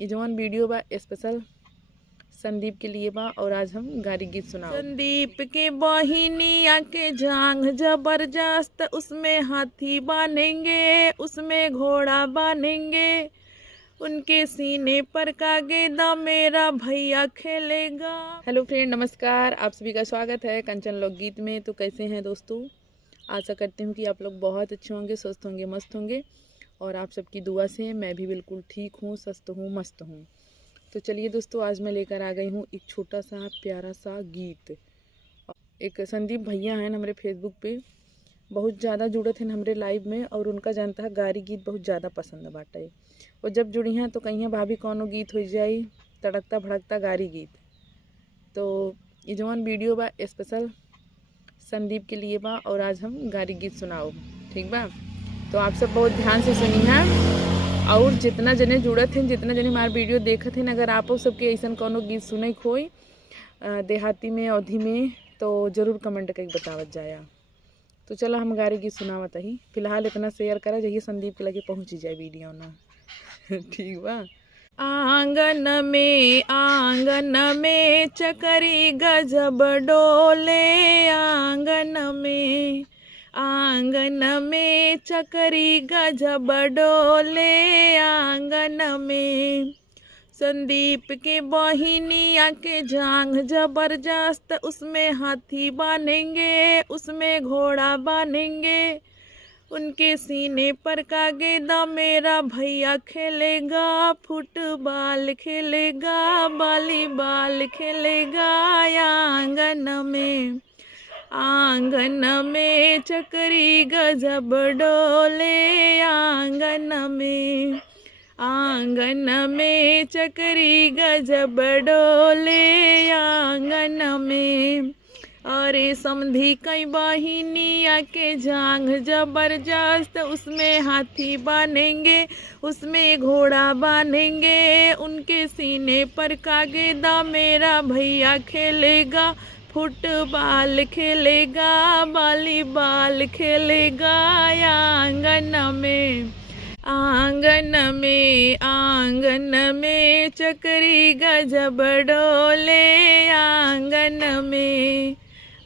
ये जवान वीडियो बा स्पेशल संदीप के लिए बा और आज हम गारी गीत सुनाओ। संदीप के बहिनिया के जांग जबरदस्त, उसमें हाथी बांधेंगे, उसमें घोड़ा बांधेंगे, उनके सीने पर का गेंदा मेरा भैया खेलेगा। हेलो फ्रेंड, नमस्कार, आप सभी का स्वागत है कंचन लोकगीत में। तो कैसे हैं दोस्तों? आशा करती हूँ कि आप लोग बहुत अच्छे होंगे, स्वस्थ होंगे, मस्त होंगे और आप सबकी दुआ से मैं भी बिल्कुल ठीक हूँ, स्वस्थ हूँ, मस्त हूँ। तो चलिए दोस्तों, आज मैं लेकर आ गई हूँ एक छोटा सा प्यारा सा गीत। एक संदीप भैया हैं हमारे फेसबुक पे, बहुत ज़्यादा जुड़त हैं हमारे लाइव में और उनका जानता है गारी गीत बहुत ज़्यादा पसंद बाटे। और जब जुड़ी हैं तो कहीं भाभी कौनो गीत हो जाई तड़कता भड़कता गारी गीत। तो ये जवान वीडियो बा स्पेशल संदीप के लिए बा और आज हम गारी गीत सुनाओ, ठीक बा? तो आप सब बहुत ध्यान से सुनी हैं और जितना जने जुड़त हैं, जितना जने हमारे वीडियो देखत हैं, अगर आप सबके ऐसा कोनो गीत सुने खोई देहाती में, अवधि में, तो ज़रूर कमेंट करके बतावत जाया। तो चलो हम गारी गीत सुनावत ही। फिलहाल इतना शेयर करा जाइए संदीप के लगे पहुँच जाए वीडियो ना। ठीक बा। आंगन में चकरी गजब डोले, आंगन में चकरी गजब डोले, आंगन में संदीप के बहिनिया के जांग जबरदस्त, उसमें हाथी बांधेंगे, उसमें घोड़ा बांधेंगे, उनके सीने पर का गेंदा मेरा भैया खेलेगा, फुटबॉल खेलेगा, वॉलीबॉल खेलेगा। आंगन में चकरी गजब डोले, आंगन में चकरी गजब डोले, आंगन में। अरे समधी कई बहिनिया के जांग जबरदस्त, उसमें हाथी बांधेंगे, उसमें घोड़ा बांधेंगे, उनके सीने पर का गेंदा मेरा भैया खेलेगा, फुटबॉल खेलेगा, वॉलीबॉल खेलेगा। आंगन में चकरी गजब डोले,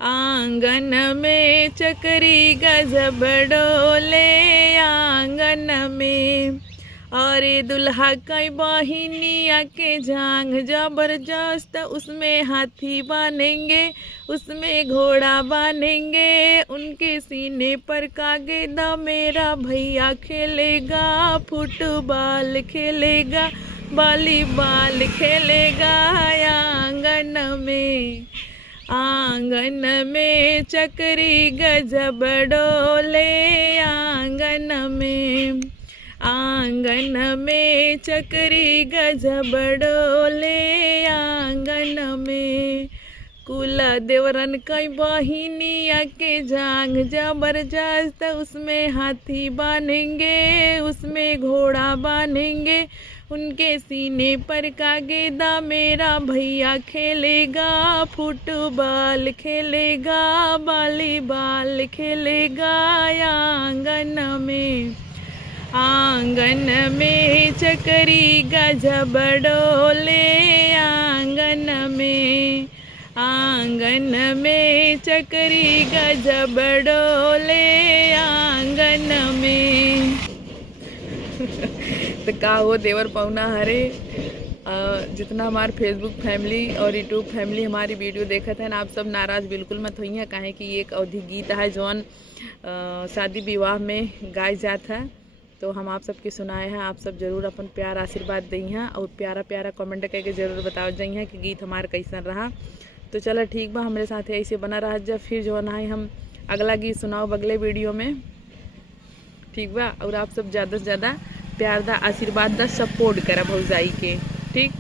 आंगन में चकरी गजब डोले, आंगन में। अरे दुल्हा कई बहिनिया के जांग जबरदस्त, उसमें हाथी बांधेंगे, उसमें घोड़ा बांधेंगे, उनके सीने पर का गेंदा मेरा भैया खेलेगा, फुटबॉल खेलेगा, वॉलीबॉल खेलेगा। आंगन में चकरी गजब डोले, आंगन में चकरी गजब डोले, आंगन में। कुल देवरन कई बहिनिया के जांग जबरदस्त, उसमें हाथी बांधेंगे, उसमें घोड़ा बांधेंगे, उनके सीने पर का गेंदा मेरा भैया खेलेगा, फुटबॉल खेलेगा, वॉलीबॉल खेलेगा। आंगन में चकरी गजब डोले, आंगन में चकरी गजब डोले, आंगन में। तो का हो देवर पौना हरे, जितना हमारे फेसबुक फैमिली और यूट्यूब फैमिली हमारी वीडियो देखत है ना, आप सब नाराज़ बिल्कुल मत होइए हैं, काहे कि ये एक अवधि गीत है जौन शादी विवाह में गाय जात है। तो हम आप सबके सुनाए हैं, आप सब जरूर अपन प्यार आशीर्वाद दी हैं और प्यारा प्यारा कमेंट करके ज़रूर बताओ जाइए कि गीत हमारा कैसा रहा। तो चलो ठीक बा, हमारे साथ ऐसे बना रहा जब फिर जो है हम अगला गीत सुनाओ अगले वीडियो में, ठीक बा? और आप सब ज़्यादा से ज़्यादा प्यार दा, आशीर्वाद दा, सपोर्ट करा भौजाई के, ठीक।